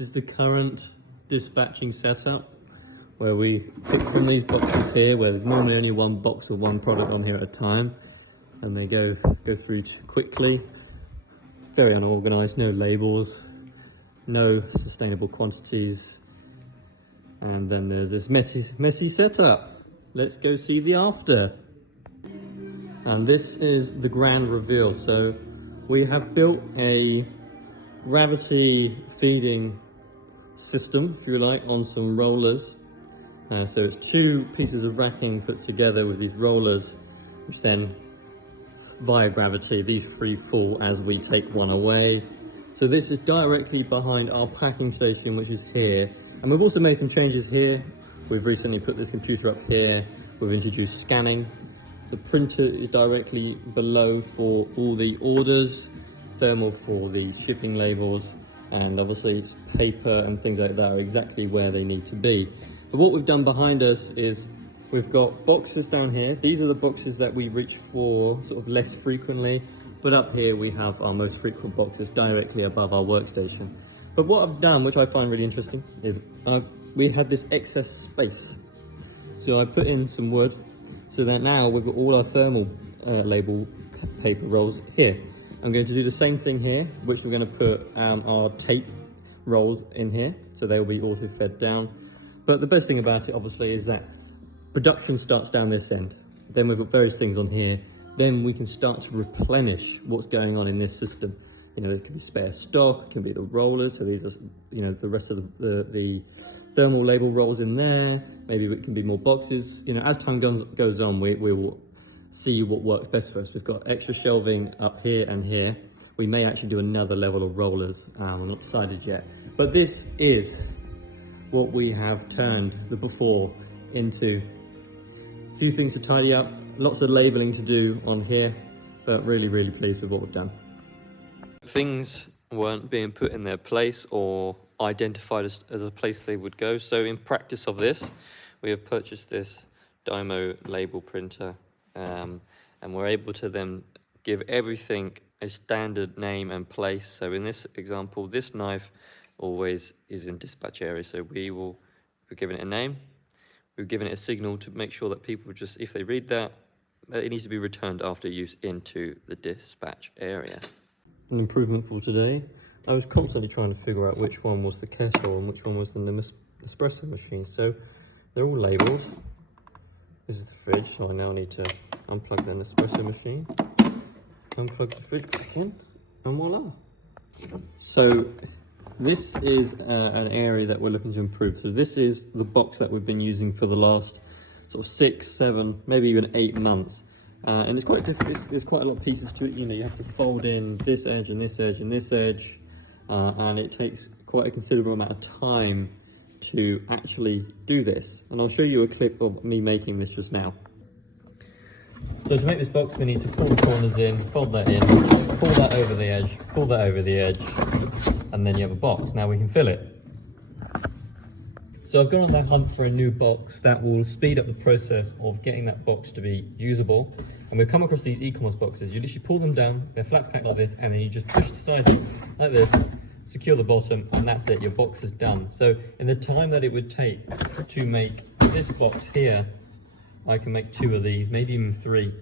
This is the current dispatching setup, where we pick from these boxes here, where there's normally only one box or one product on here at a time, and they go through quickly. Very unorganized, no labels, no sustainable quantities, and then there's this messy setup. Let's go see the after. And this is the grand reveal. So we have built a gravity feeding system, if you like, on some rollers. So it's two pieces of racking put together with these rollers, which then via gravity, these three fall as we take one away. So this is directly behind our packing station, which is here. And we've also made some changes here. We've recently put this computer up here. We've introduced scanning. The printer is directly below for all the orders, thermal for the shipping labels, and obviously it's paper and things like that are exactly where they need to be. But what we've done behind us is we've got boxes down here. These are the boxes that we reach for sort of less frequently, but up here we have our most frequent boxes directly above our workstation. But what I've done, which I find really interesting, is we had this excess space. So I put in some wood, so that now we've got all our thermal label paper rolls here. I'm going to do the same thing here, which we're going to put our tape rolls in here, so they'll be auto fed down. But the best thing about it, obviously, is that production starts down this end. Then we've got various things on here. Then we can start to replenish what's going on in this system. You know, there can be spare stock, it can be the rollers. So these are, you know, the rest of the thermal label rolls in there. Maybe it can be more boxes. You know, as time goes on, we will see what works best for us. We've got extra shelving up here and here. We may actually do another level of rollers. We're not decided yet. But this is what we have turned the before into. A few things to tidy up, lots of labeling to do on here, but really, really pleased with what we've done. Things weren't being put in their place or identified as a place they would go. So in practice of this, we have purchased this Dymo label printer, and we're able to then give everything a standard name and place. So in this example, this knife always is in dispatch area. So we're giving it a name. We've given it a signal to make sure that people just, if they read that, it needs to be returned after use into the dispatch area. An improvement for today. I was constantly trying to figure out which one was the kettle and which one was the espresso machine. So they're all labelled. This is the fridge, so I now need to unplug the espresso machine, unplug the fridge back in, and voila. So this is an area that we're looking to improve. So this is the box that we've been using for the last sort of 6, 7, maybe even 8 months. And it's quite difficult. There's quite a lot of pieces to it. You know, you have to fold in this edge and this edge and this edge, and it takes quite a considerable amount of time to actually do this. And I'll show you a clip of me making this just now. So to make this box, we need to pull the corners in, fold that in, pull that over the edge, pull that over the edge, and then you have a box. Now we can fill it. So I've gone on that hunt for a new box that will speed up the process of getting that box to be usable. And we've come across these e-commerce boxes. You literally pull them down, they're flat packed like this, and then you just push the side like this, secure the bottom, and that's it, your box is done. So in the time that it would take to make this box here, I can make 2 of these, maybe even 3.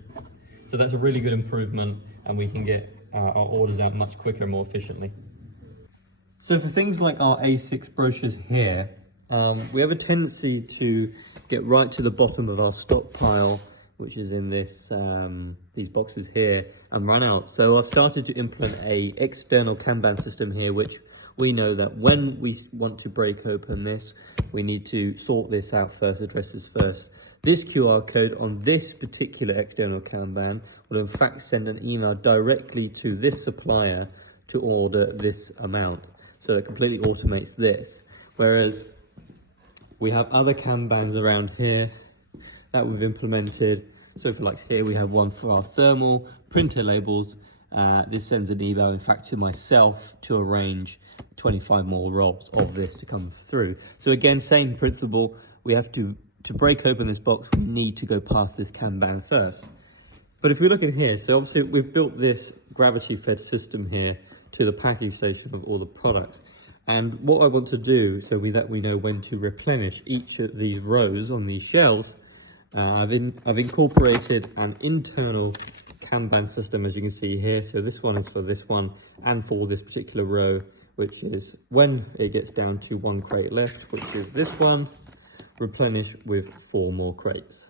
So that's a really good improvement, and we can get our orders out much quicker and more efficiently. So for things like our A6 brochures here, we have a tendency to get right to the bottom of our stockpile, which is in this these boxes here, and run out. So I've started to implement a external Kanban system here, which we know that when we want to break open this, we need to sort this out first, address this first. This QR code on this particular external Kanban will in fact send an email directly to this supplier to order this amount. So it completely automates this. Whereas we have other Kanbans around here that we've implemented. So for like here, we have one for our thermal printer labels. This sends an email, in fact, to myself to arrange 25 more rolls of this to come through. So again, same principle. We have to break open this box, we need to go past this Kanban first. But if we look in here, so obviously we've built this gravity fed system here to the packing station of all the products. And what I want to do, so that we know when to replenish each of these rows on these shelves, I've incorporated an internal Kanban system, as you can see here. So this one is for this one and for this particular row, which is when it gets down to 1 crate left, which is this one, replenish with 4 more crates.